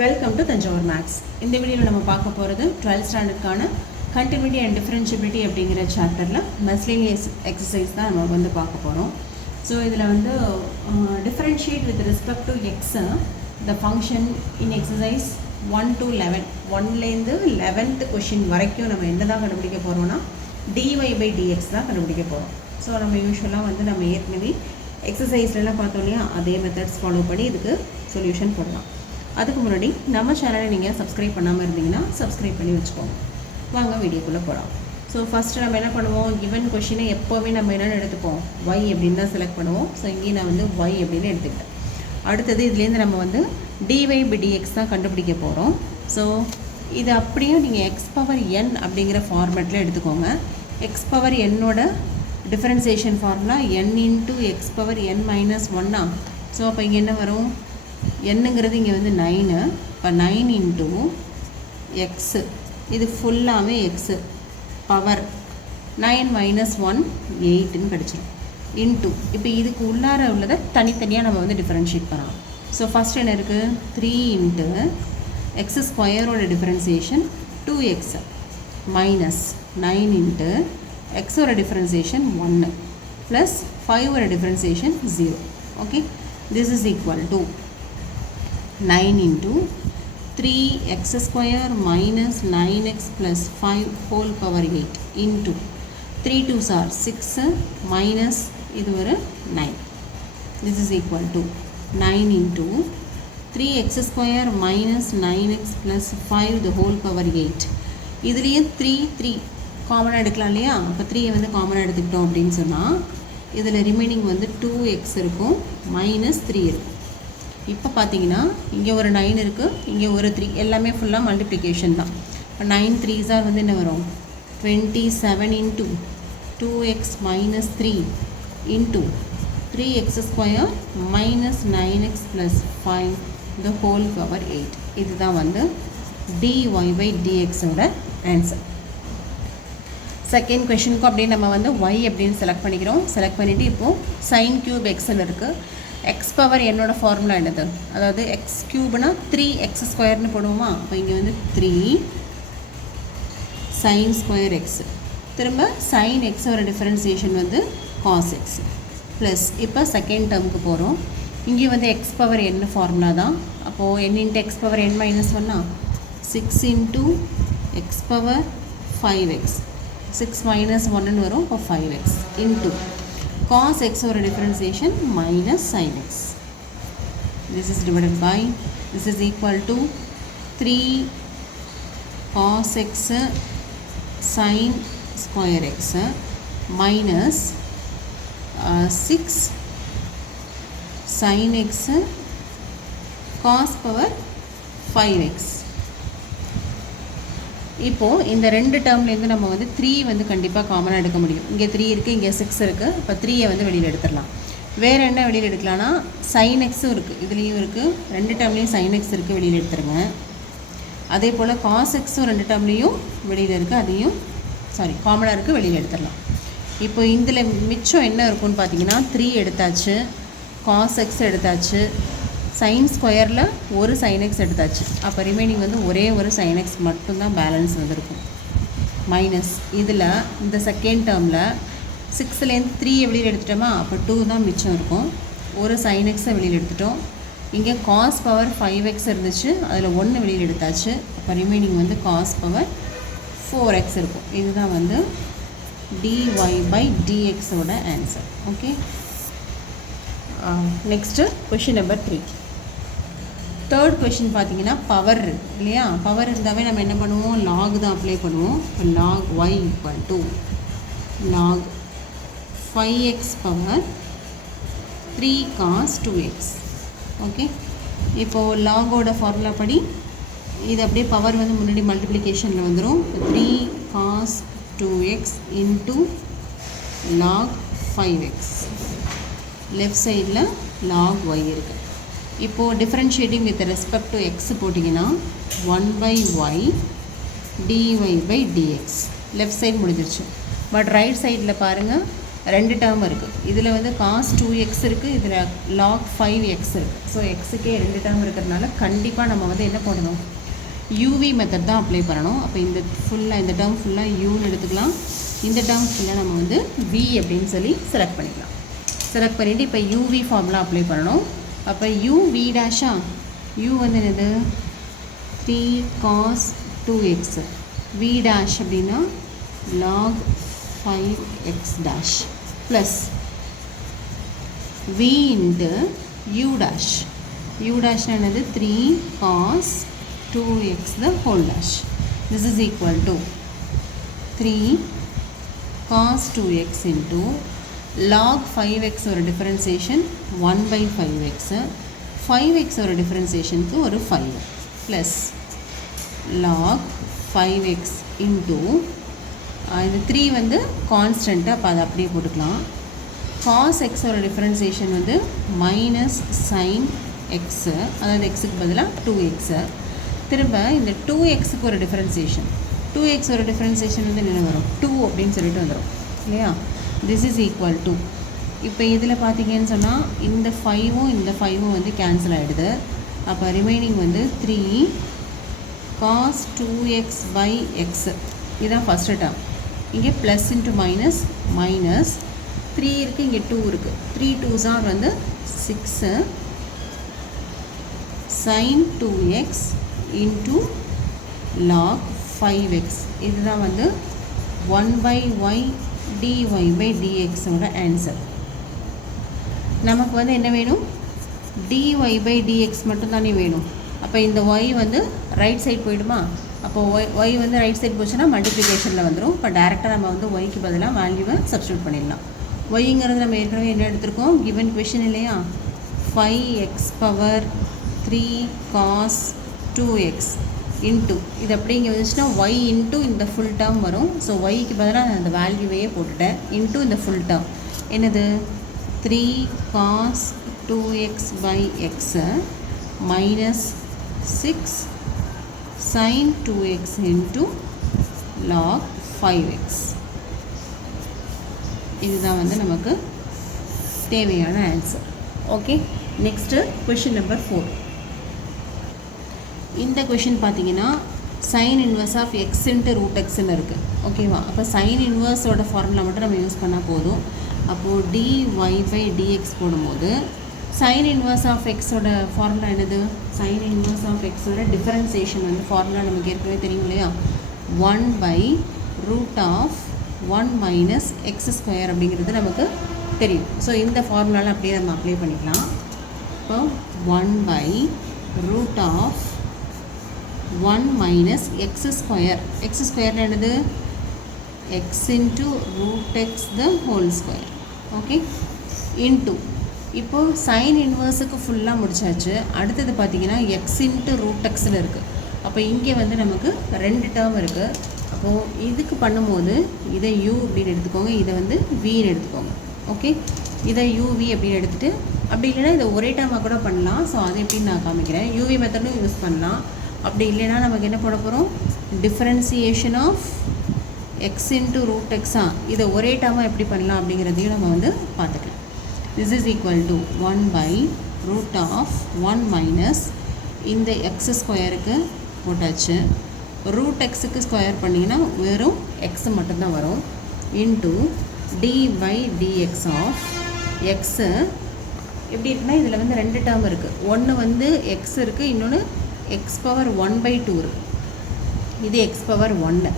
Welcome to Thanjavur maths. இந்த வீடியோவில் நம்ம பார்க்க போகிறது 12th ஸ்டாண்டர்டுக்கான கண்டினியூட்டி அண்ட் டிஃபரன்ஷியபிலிட்டி அப்படிங்கிற சாப்டரில் மிஸ்லேனியஸ் எக்ஸசைஸ் தான் நம்ம வந்து பார்க்க போகிறோம். ஸோ இதில் வந்து differentiate with respect to X the function in exercise 1 to 11 1லேருந்து 11th question வரைக்கும் நம்ம என்ன தான் கண்டுபிடிக்க போகிறோம்னா dy/dx தான் கண்டுபிடிக்க போகிறோம். ஸோ நம்ம யூஸ்வலாக வந்து நம்ம ஏற்கனவே எக்ஸசைஸ்லாம் பார்த்தோம் இல்லையா, அதே மெத்தட்ஸ் ஃபாலோ பண்ணி இதுக்கு சொல்யூஷன் போடலாம். அதுக்கு முன்னாடி நம்ம சேனலை நீங்கள் சப்ஸ்கிரைப் பண்ணாமல் இருந்தீங்கன்னா சப்ஸ்கிரைப் பண்ணி வச்சுக்கோங்க. வாங்க வீடியோக்குள்ளே போகலாம். ஸோ ஃபஸ்ட்டு நம்ம என்ன பண்ணுவோம், கிவன் கொஷினை எப்போவுமே நம்ம என்னென்னு எடுத்துப்போம், y அப்படின்னு தான் செலக்ட் பண்ணுவோம். ஸோ இங்கேயும் நான் வந்து y அப்படின்னு எடுத்துக்கிட்டேன். அடுத்தது இதுலேருந்து நம்ம வந்து dy/dx தான் கண்டுபிடிக்க போகிறோம். ஸோ இது அப்படியே நீங்கள் x⁴n அப்படிங்கிற ஃபார்மேட்டில் எடுத்துக்கோங்க. x⁴n-ஓட differentiation formula n × x⁴n - 1. So அப்போ இங்கே என்ன வரும், என்னங்கிறது இங்கே வந்து 9. இப்போ 9 × x, இது ஃபுல்லாகவே எக்ஸு பவர் 9 - 1 8ன்னு கிடச்சிரும். இன்ட்டு இப்போ இதுக்கு உள்ளார உள்ளதை தனித்தனியாக நம்ம வந்து டிஃபரன்ஷியேட் பண்ணலாம். ஸோ ஃபஸ்ட் என்ன இருக்குது, 3 × x² differentiation 2x minus 9 × x differentiation 1 plus 5 differentiation 0. Okay, this is equal to 9 × 3x² minus 9x plus 5 whole power 8 into 3 2s are 6 minus இது ஒரு 9. This is equal to 9 × 3x² minus 9x plus 5 the whole power 8. இதுலேயே 3 காமனாக எடுக்கலாம் இல்லையா. அப்போ 3 வந்து காமனாக எடுத்துக்கிட்டோம் அப்படின்னு சொன்னால் இதில் ரிமைனிங் வந்து 2x இருக்கும் மைனஸ் 3 இருக்கும். இப்போ பார்த்தீங்கன்னா இங்கே ஒரு 9 இருக்குது, இங்கே ஒரு 3, எல்லாமே ஃபுல்லாக மல்டிப்ளிகேஷன் தான். இப்போ 9 3s வந்து என்ன வரும், 27 × 2x minus 3 into 3x² minus 9x plus 5 the whole power 8. இதுதான் வந்து dy/dx-ஓட ஆன்சர். செகண்ட் கொஷனுக்கும் அப்படியே நம்ம வந்து y அப்படின்னு செலக்ட் பண்ணிக்கிறோம். செலக்ட் பண்ணிவிட்டு இப்போது sin³ xன்னு இருக்குது. x⁴n-ஓட ஃபார்முலா என்னது, அதாவது x³ 3x² போடுவோமா. அப்போ இங்கே வந்து 3 sin² x, திரும்ப sin x-ஓட டிஃபரன்சியேஷன் வந்து cos x ப்ளஸ் இப்போ செகண்ட் டேர்முக்கு போகிறோம். இங்கே வந்து x⁴n ஃபார்முலா தான். அப்போது n × x⁴n - 1 6 × x⁴5x 6 - 1 வரும். இப்போ 5x இன்ட்டு cos x-ஓட differentiation minus sin x. This is divided by, this is equal to 3 cos x sin² x minus 6 sin x cos power 5x. இப்போது இந்த ரெண்டு டேர்ம்லேருந்து நம்ம வந்து 3 வந்து கண்டிப்பாக காமனாக எடுக்க முடியும். இங்கே 3 இருக்குது, இங்கே 6 இருக்குது. இப்போ 3-ஐ வந்து வெளியில் எடுத்துடலாம். வேறு என்ன வெளியில் எடுக்கலாம்னா sin x-ம் இருக்குது, இதுலேயும் இருக்குது, ரெண்டு டேர்ம்லேயும் sin x இருக்குது, வெளியில் எடுத்துருங்க. அதே போல் cos x-ம் ரெண்டு டேர்ம்லேயும் வெளியில் இருக்குது, அதையும் காமனாக இருக்குது, வெளியில் எடுத்துடலாம். இப்போ இதில் மிச்சம் என்ன இருக்குன்னு பார்த்தீங்கன்னா 3 எடுத்தாச்சு, cos x எடுத்தாச்சு, sin² ஒரு sin x எடுத்தாச்சு. அப்போ ரிமைனிங் வந்து ஒரே ஒரு sin x மட்டும்தான் பேலன்ஸ் வந்துருக்கும். மைனஸ் இதில் இந்த செகண்ட் டேர்மில் 6லேருந்து 3 வெளியில் எடுத்துட்டோமா, அப்போ 2 தான் மிச்சம் இருக்கும். ஒரு sin x வெளியில் எடுத்துட்டோம். இங்கே cos power 5x இருந்துச்சு, அதில் 1 வெளியில் எடுத்தாச்சு. அப்போ ரிமைனிங் வந்து cos power 4x இருக்கும். இதுதான் வந்து dy/dx-ஓட answer. Okay, next question number 3. Third question பார்த்தீங்கன்னா பவர் இல்லையா. பவர் இருந்தாவே நம்ம என்ன பண்ணுவோம், லாக் தான் அப்ளை பண்ணுவோம். இப்போ log y = log 5x power 3 cos 2x. Okay, இப்போது லாகோட ஃபார்முலா படி இது அப்படியே பவர் வந்து முன்னாடி மல்டிப்ளிகேஷனில் வந்துடும். 3 cos 2x into log 5x, left சைடில் log y இருக்குது. இப்போது differentiating with respect to x போட்டிங்கன்னா 1/y dy/dx லெஃப்ட் சைடு முடிஞ்சிருச்சு. பட் ரைட் சைடில் பாருங்கள் ரெண்டு டேர்ம் இருக்குது. இதில் வந்து cos 2x இருக்குது, இதில் log 5x இருக்குது. ஸோ எக்ஸுக்கே ரெண்டு டேர்ம் இருக்கிறதுனால கண்டிப்பாக நம்ம வந்து என்ன பண்ணணும், யூவி மெத்தட் தான் அப்ளை பண்ணணும். அப்போ இந்த ஃபுல்லாக இந்த டேர்ம் ஃபுல்லாக யூன்னு எடுத்துக்கலாம், இந்த டேர்ம் ஃபுல்லாக நம்ம வந்து வி அப்படின்னு சொல்லி செலக்ட் பண்ணிக்கலாம். செலக்ட் பண்ணிவிட்டு இப்போ யூவி ஃபார்முலா அப்ளை பண்ணணும். அப்போ யூ வி டேஷா, யூ வந்து என்னது 3 cos 2x, வி டேஷ் அப்படின்னா log 5x dash plus v into u dash. u dash என்னது 3 cos 2x the whole dash. This is equal to 3 cos 2x into log 5x ஒரு differentiation 1 by 5x, 5x ஒரு differentiation க்கு ஒரு 5 plus log 5x into இது 3 வந்து constant, அப்போ அதை அப்படியே போட்டுக்கலாம். cos x ஒரு டிஃப்ரென்சியேஷன் வந்து மைனஸ் சைன் எக்ஸு, அதாவது எக்ஸுக்கு பதிலாக 2x. திரும்ப இந்த 2xக்கு ஒரு டிஃப்ரென்சியேஷன், 2x ஒரு டிஃப்ரென்சியேஷன் வந்து என்ன வரும் 2 அப்படின்னு சொல்லிட்டு வந்துடும் இல்லையா. திஸ் இஸ் ஈக்குவல் டு, இப்போ இதில் பார்த்தீங்கன்னு சொன்னால் இந்த 5ம் இந்த 5ம் வந்து கேன்சல் ஆகிடுது. அப்போ ரிமைனிங் வந்து 3 cos 2x by x, இதுதான் ஃபஸ்ட்டு டேர்ம். இங்கே ப்ளஸ் இன்ட்டு மைனஸ் மைனஸ் 3 இருக்குது, இங்கே 2 இருக்குது, 3 2s are வந்து 6 sin 2x into log 5x. இதுதான் வந்து 1 by y dy by dx ஓட ஆன்சர். நமக்கு வந்து என்ன வேணும், dy by dx மட்டும்தானே வேணும். அப்போ இந்த y வந்து ரைட் சைடு போயிடுமா, அப்போ y வந்து ரைட் சைடு போச்சுன்னா மல்டிப்ளிகேஷனில் வந்துடும். இப்போ டேரெக்டாக நம்ம வந்து ஒய்க்கு பதிலாக வேல்யூவை சப்ஸ்டியூட் பண்ணிடலாம். ஒய்ங்கிறது நம்ம ஏற்கனவே என்ன எடுத்திருக்கோம், கிவன் கொஷின் இல்லையா, 5x power 3 cos 2x into இது அப்படி இங்கே வந்துச்சுன்னா ஒய் இன்ட்டு இந்த ஃபுல் டேர்ம் வரும். ஸோ ஒய்க்கு பதிலாக நான் அந்த வேல்யூவையே போட்டுட்டேன், இன்ட்டு இந்த ஃபுல் டேர்ம் என்னது 3 cos 2x by x minus 6 sin 2x into log 5x. இதுதான் வந்து நமக்கு தேவையான answer. Okay, next question number 4. இந்த கொஷின் பார்த்தீங்கன்னா sine inverse of x into root எக்ஸ்ன்னு இருக்குது. ஓகேவா, அப்போ சைன் இன்வர்ஸோட ஃபார்முலா மட்டும் நம்ம யூஸ் பண்ணால் போதும். அப்போது dy by dx போடும்போது சைன் இன்வர்ஸ் ஆஃப் எக்ஸோட ஃபார்முலா என்னது, சைன் இன்வர்ஸ் ஆஃப் எக்ஸோட டிஃபரன்சியேஷன் வந்து ஃபார்முலா நமக்கு ஏற்கனவே தெரியும் இல்லையா, 1 by root of 1 minus x square அப்படிங்கிறது நமக்கு தெரியும். ஸோ இந்த ஃபார்முலாவில் அப்படியே நம்ம அப்ளை பண்ணிக்கலாம். இப்போ 1 by root of 1 minus x square, x square என்னது x into root x the whole square. Okay, into இப்போது சைன் இன்வர்ஸுக்கு ஃபுல்லாக முடிச்சாச்சு. அடுத்தது பார்த்திங்கன்னா எக்ஸ் இன்ட்டு ரூட் எக்ஸில் இருக்குது. அப்போ இங்கே வந்து நமக்கு ரெண்டு டேர்ம் இருக்குது. அப்போது இதுக்கு பண்ணும்போது இதை யூ அப்படின்னு எடுத்துக்கோங்க, இதை வந்து வின்னு எடுத்துக்கோங்க. ஓகே, இதை யூவி அப்படின்னு எடுத்துகிட்டு, அப்படி இல்லைனா இதை ஒரே டேர்மாக கூட பண்ணலாம். ஸோ அது எப்படின்னு நான் காமிக்கிறேன். யூவி மெத்தடும் யூஸ் பண்ணலாம். அப்படி இல்லைனா நமக்கு என்ன போட போகிறோம், differentiation of x into root எக்ஸா, இதை ஒரே டேர்மாக எப்படி பண்ணலாம் அப்படிங்கிறதையும் நம்ம வந்து பார்த்துக்கலாம். This is equal to 1 by root of 1 minus இந்த x ஸ்கொயருக்கு போட்டாச்சு, ரூட் எக்ஸுக்கு ஸ்கொயர் பண்ணிங்கன்னா வெறும் எக்ஸ் மட்டும்தான் வரும், into dy by dx of x எப்படி இருக்குன்னா இதில் வந்து ரெண்டு டேர்ம் இருக்குது. ஒன்று வந்து எக்ஸ் இருக்குது, இன்னொன்று எக்ஸ் பவர் 1 by 2 இருக்குது. இது எக்ஸ் பவர் 1.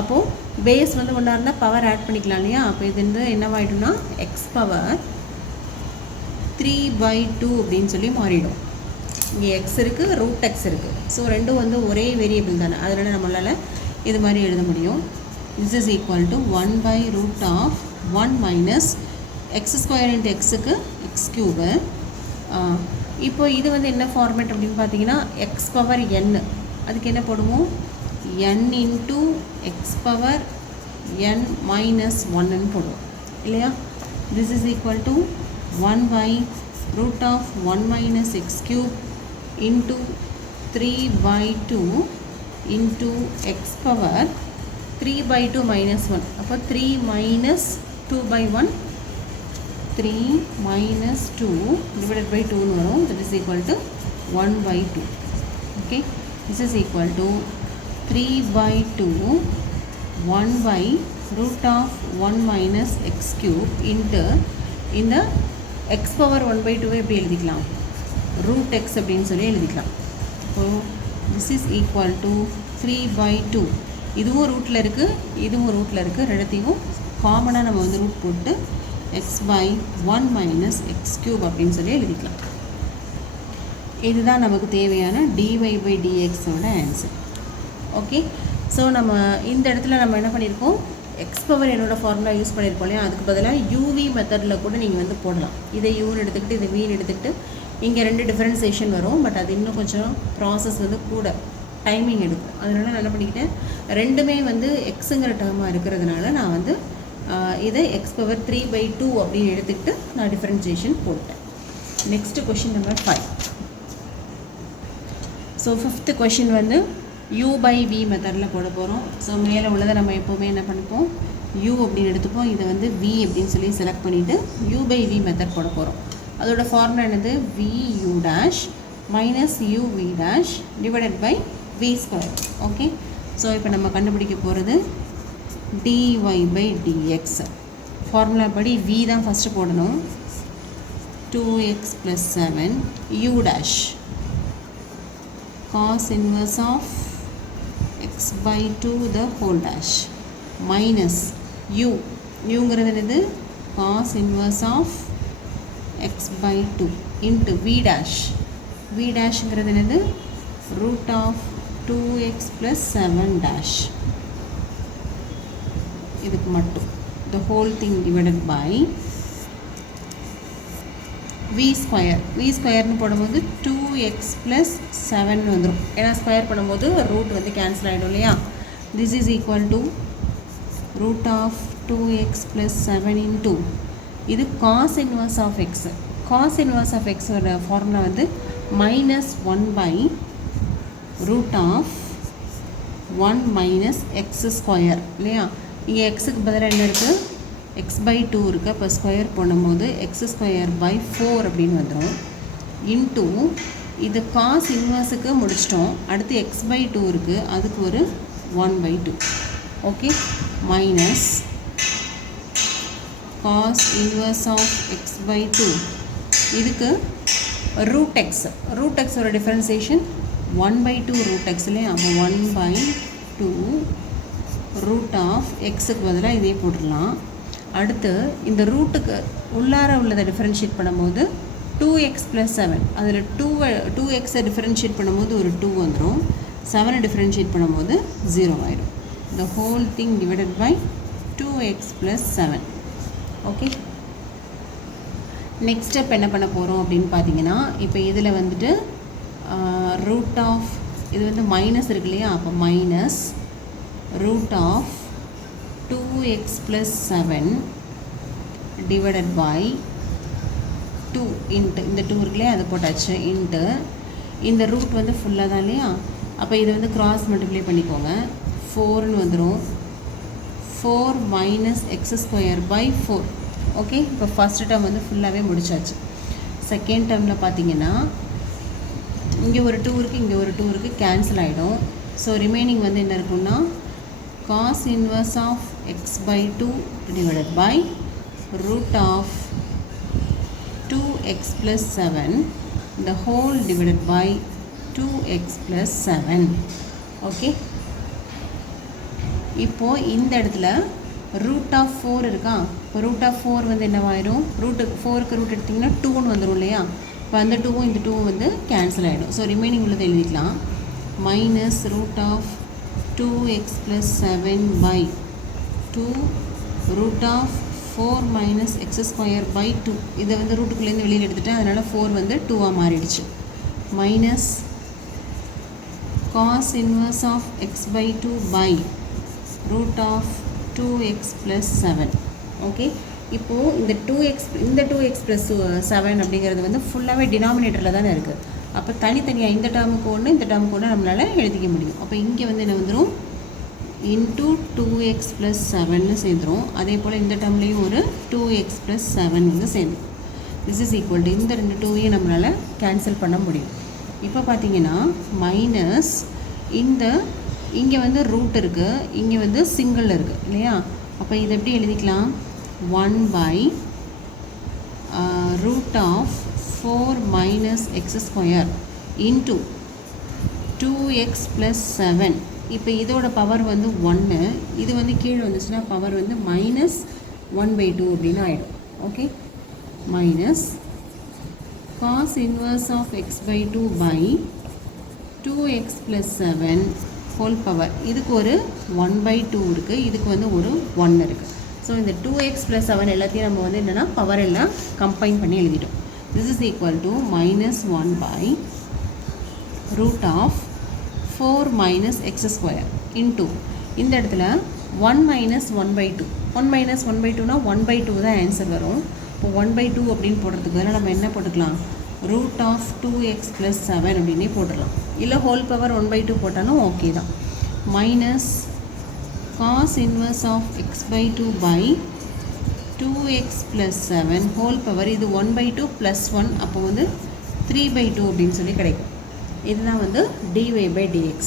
அப்போது பேஸ் வந்து ஒன்றா இருந்தால் பவர் ஆட் பண்ணிக்கலாம் இல்லையா. அப்போ இது வந்து என்னவாயிடும்னா எக்ஸ் பவர் 3 by 2 அப்படின்னு சொல்லி மாறிடும். இங்கே எக்ஸ் இருக்குது, ரூட் எக்ஸ் இருக்குது. ஸோ ரெண்டும் வந்து ஒரே வேரியபிள் தானே, அதனால் நம்மளால் இது மாதிரி எழுத முடியும். This is equal to 1 by root of 1 minus X square into எக்ஸுக்கு எக்ஸ் க்யூபு. இப்போ இது வந்து என்ன ஃபார்மேட் அப்படின்னு பார்த்தீங்கன்னா எக்ஸ் பவர் n, அதுக்கு என்ன போடுவோம், n into x power n minus 1ன்னு போடுவோம் இல்லையா. This is equal to 1 by root of 1 minus x cube into 3 by 2 into x power 3 by 2 minus 1. அப்போ 3 minus 2/1 3 minus 2 divided by 2 வரும். That is equal to 1/2. Okay, this is equal to 3/2 1 by root of 1 minus x cube into இந்த x power 1/2 எப்படி எழுதிக்கலாம், root x அப்படின்னு சொல்லி எழுதிக்கலாம். So this is equal to 3/2. இதுவும் ரூட்டில் இருக்குது, இதுவும் ரூட்டில் இருக்குது. ரெண்டுத்தையும் காமனாக நம்ம வந்து ரூட் போட்டு x by 1 minus x cube அப்படின்னு சொல்லி எழுதிக்கலாம். இதுதான் நமக்கு தேவையான dy by dx ஓட ஆன்சர். ஓகே, ஸோ நம்ம இந்த இடத்துல நம்ம என்ன பண்ணியிருக்கோம், எக்ஸ் பவர் என்னோட ஃபார்முலா யூஸ் பண்ணியிருக்கோம் இல்லையா, அதுக்கு பதிலாக யூவி மெத்தடில் கூட நீங்கள் வந்து போடலாம். இதை யூன்னு எடுத்துக்கிட்டு இதை வீன்னு எடுத்துக்கிட்டு இங்கே 2 டிஃப்ரென்சேஷன் வரும். பட் அது இன்னும் கொஞ்சம் ப்ராசஸ் வந்து கூட டைமிங் எடுக்கும். அதனால நான் என்ன பண்ணிக்கிட்டேன், ரெண்டுமே வந்து எக்ஸுங்கிற டேர்மாக இருக்கிறதுனால நான் வந்து இதை எக்ஸ் பவர் 3/2 அப்படின்னு எடுத்துக்கிட்டு நான் டிஃப்ரென்சியேஷன் போட்டேன். Next question number 5. So 5th question வந்து u by v மெத்தடில் போட போகிறோம். ஸோ மேலே உள்ளதை நம்ம எப்போவுமே என்ன பண்ணிப்போம், u அப்படின்னு எடுத்துப்போம். இதை வந்து v அப்படின்னு சொல்லி செலக்ட் பண்ணிவிட்டு u by v மெத்தட் போட போகிறோம். அதோட ஃபார்முலா என்னது, vu dash minus uv dash divided by v square. Okay, so இப்போ நம்ம கண்டுபிடிக்க போகிறது dy by dx. ஃபார்முலா படி v தான் ஃபஸ்ட்டு போடணும். 2x plus 7 u dash cos inverse of x by 2 the whole dash minus u, uங்கிறது என்னது, cos inverse of x by 2 into v dash, v dashங்கிறது என்னது, root of 2x plus 7 dash. இதுக்கு மட்டும் the whole thing divided by v square. v ஸ்கொயர்னு போடும்போது 2x plus 7 வந்துடும். ஏன்னா square பண்ணும்போது root வந்து கேன்சல் ஆகிடும் இல்லையா. This is equal to root of 2x plus 7 into இது cos inverse of x. cos inverse of x ஓட ஃபார்முலா வந்து minus 1 by root of 1 minus x square இல்லையா. இங்கே எக்ஸுக்கு பதிலாக என்ன இருக்குது, x by 2 இருக்குது. அப்போ ஸ்கொயர் பண்ணும்போது x square by 4 அப்படின்னு வந்துடும். இன்ட்டு இது காஸ் இன்வர்ஸுக்கு முடிச்சிட்டோம். அடுத்து x by 2 இருக்குது, அதுக்கு ஒரு 1/2. Okay, minus cos inverse of x by 2 இதுக்கு ரூட் எக்ஸ். ரூட் எக்ஸோட டிஃப்ரென்சியேஷன் 1/2 ரூட் எக்ஸ் இல்லையா. அப்போ 1/2 ரூட் ஆஃப் எக்ஸுக்கு பதிலாக இதே போட்டுடலாம். அடுத்து இந்த ரூட்டுக்கு உள்ளார உள்ளதை டிஃப்ரென்ஷியேட் பண்ணும்போது 2x plus 7, அதில் 2xை டிஃப்ரென்ஷியேட் பண்ணும்போது ஒரு 2 வந்துடும். 7 டிஃப்ரென்ஷியேட் பண்ணும்போது 0 ஆயிடும். the whole thing divided by 2x plus 7. Okay, next step என்ன பண்ண போகிறோம் அப்படின்னு பார்த்தீங்கன்னா, இப்போ இதில் வந்துட்டு ரூட் ஆஃப் இது வந்து மைனஸ் இருக்கு இல்லையா. அப்போ minus root of 2x plus 7 divided by 2 into இந்த 2 இருக்குல்லையா, அதை போட்டாச்சு. இன்ட்டு இந்த ரூட் வந்து ஃபுல்லாக தான் இல்லையா. அப்போ இதை வந்து கிராஸ் மல்டிப்ளை பண்ணிக்கோங்க. 4ன்னு வந்துடும். 4 minus x square by 4. Okay, இப்போ ஃபஸ்ட் டேர்ம் வந்து ஃபுல்லாகவே முடிச்சாச்சு. செகண்ட் டேர்மில் பார்த்தீங்கன்னா இங்கே ஒரு 2 இருக்குது, இங்கே ஒரு 2 இருக்குது, கேன்சல் ஆகிடும். ஸோ ரிமைனிங் வந்து என்ன இருக்குன்னா cos inverse of x by 2 divided by root of 2x plus 7 the whole divided by 2x plus 7. Okay, இப்போது இந்த இடத்துல ரூட் ஆஃப் 4 இருக்கா. இப்போ ரூட் ஆஃப் 4 வந்து என்னவாயிடும், ரூட்டு 4க்கு ரூட் எடுத்திங்கன்னா 2ன்னு வந்துடும் இல்லையா. இப்போ அந்த 2வும் இந்த 2வும் வந்து கேன்சல் ஆகிடும். ஸோ ரிமைனிங் உள்ளதை எழுதிக்கலாம். Minus root of 2x plus 7 by 2 root of 4 minus x square by 2. இதை வந்து ரூட்டுக்குள்ளேருந்து வெளியில் எடுத்துட்டேன், அதனால் 4 வந்து 2ஆக மாறிடுச்சு. Minus cos inverse of x by 2 by root of 2x plus 7. Okay, இப்போது இந்த 2x plus 7 அப்படிங்கிறது வந்து ஃபுல்லாகவே டினாமினேட்டரில் தானே இருக்குது. அப்போ தனித்தனியாக இந்த டேர்முக்கு ஒன்று இந்த டேர்முக்கு ஒன்று நம்மளால் எழுதிக்க முடியும். அப்போ இங்கே வந்து என்ன வந்துடும், இன்ட்டு 2x + 7 சேர்ந்துரும். அதே போல் இந்த டேர்ம்லேயும் ஒரு 2x + 7 வந்து சேர்ந்துரும். திஸ் இஸ் ஈக்குவல் டு இந்த ரெண்டு 2ஐயும் நம்மளால் கேன்சல் பண்ண முடியும். இப்போ பார்த்தீங்கன்னா மைனஸ் இந்த இங்கே வந்து ரூட் இருக்குது, இங்கே வந்து சிங்கிள் இருக்குது இல்லையா? அப்போ இதை எப்படி எழுதிக்கலாம்? 1/√4 - x² இன்ட்டு 2x + 7. இப்போ இதோட பவர் வந்து 1, இது வந்து கீழே வந்துச்சுன்னா பவர் வந்து -1/2 அப்படின்னு ஆகிடும். Okay, minus cos inverse of x/2 / 2x + 7 whole power. இதுக்கு ஒரு 1/2 இருக்குது, இதுக்கு வந்து ஒரு 1 இருக்குது. ஸோ இந்த 2x + 7 எல்லாத்தையும் நம்ம வந்து என்னென்னா பவர் எல்லாம் கம்பைன் பண்ணி எழுதிட்டோம். This is equal to -1/√4 - x² into இந்த இடத்துல 1 - 1/2. 1 - 1/2னா 1/2 தான் ஆன்சர் வரும். இப்போ 1/2 அப்படின்னு போடுறதுக்கு பதிலாக நம்ம என்ன போட்டுக்கலாம்? √2x + 7 அப்படின்னே போட்டுடலாம். இல்லை ஹோல் பவர் 1/2 போட்டாலும் ஓகே தான். Minus cos inverse of x/2 / 2x + 7 whole power. இது 1/2 + 1, அப்போ வந்து 3/2 அப்படின்னு சொல்லி கிடைக்கும். இதுதான் வந்து dy/dx.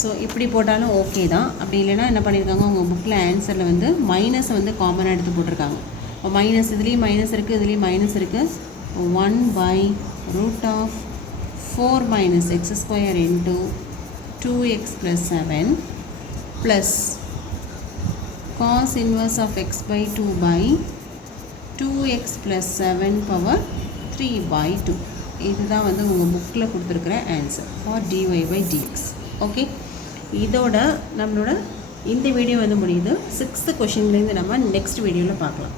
ஸோ இப்படி போட்டாலும் ஓகே தான். அப்படி இல்லைன்னா என்ன பண்ணியிருக்காங்க, உங்கள் புக்கில் ஆன்சரில் வந்து மைனஸை வந்து காமனாக எடுத்து போட்டிருக்காங்க. இப்போ மைனஸ் இதுலேயும் மைனஸ் இருக்குது, இதுலேயும் மைனஸ் இருக்குது. 1/√4 - x² into 2x + 7 plus cos inverse of x/2 / 2x + 7 power 3/2. இதுதான் வந்து உங்கள் புக்கில் கொடுத்துருக்குற ஆன்சர் ஃபார் dy/dx. ஓகே, இதோட நம்மளோட இந்த வீடியோ வந்து முடியுது. 6th கொஷின்லேருந்து நம்ம நெக்ஸ்ட் வீடியோவில் பார்க்கலாம்.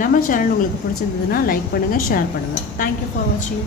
நம்ம சேனல் உங்களுக்கு பிடிச்சிருந்ததுன்னா லைக் பண்ணுங்கள், ஷேர் பண்ணுங்கள். தேங்க்யூ ஃபார் வாட்சிங்.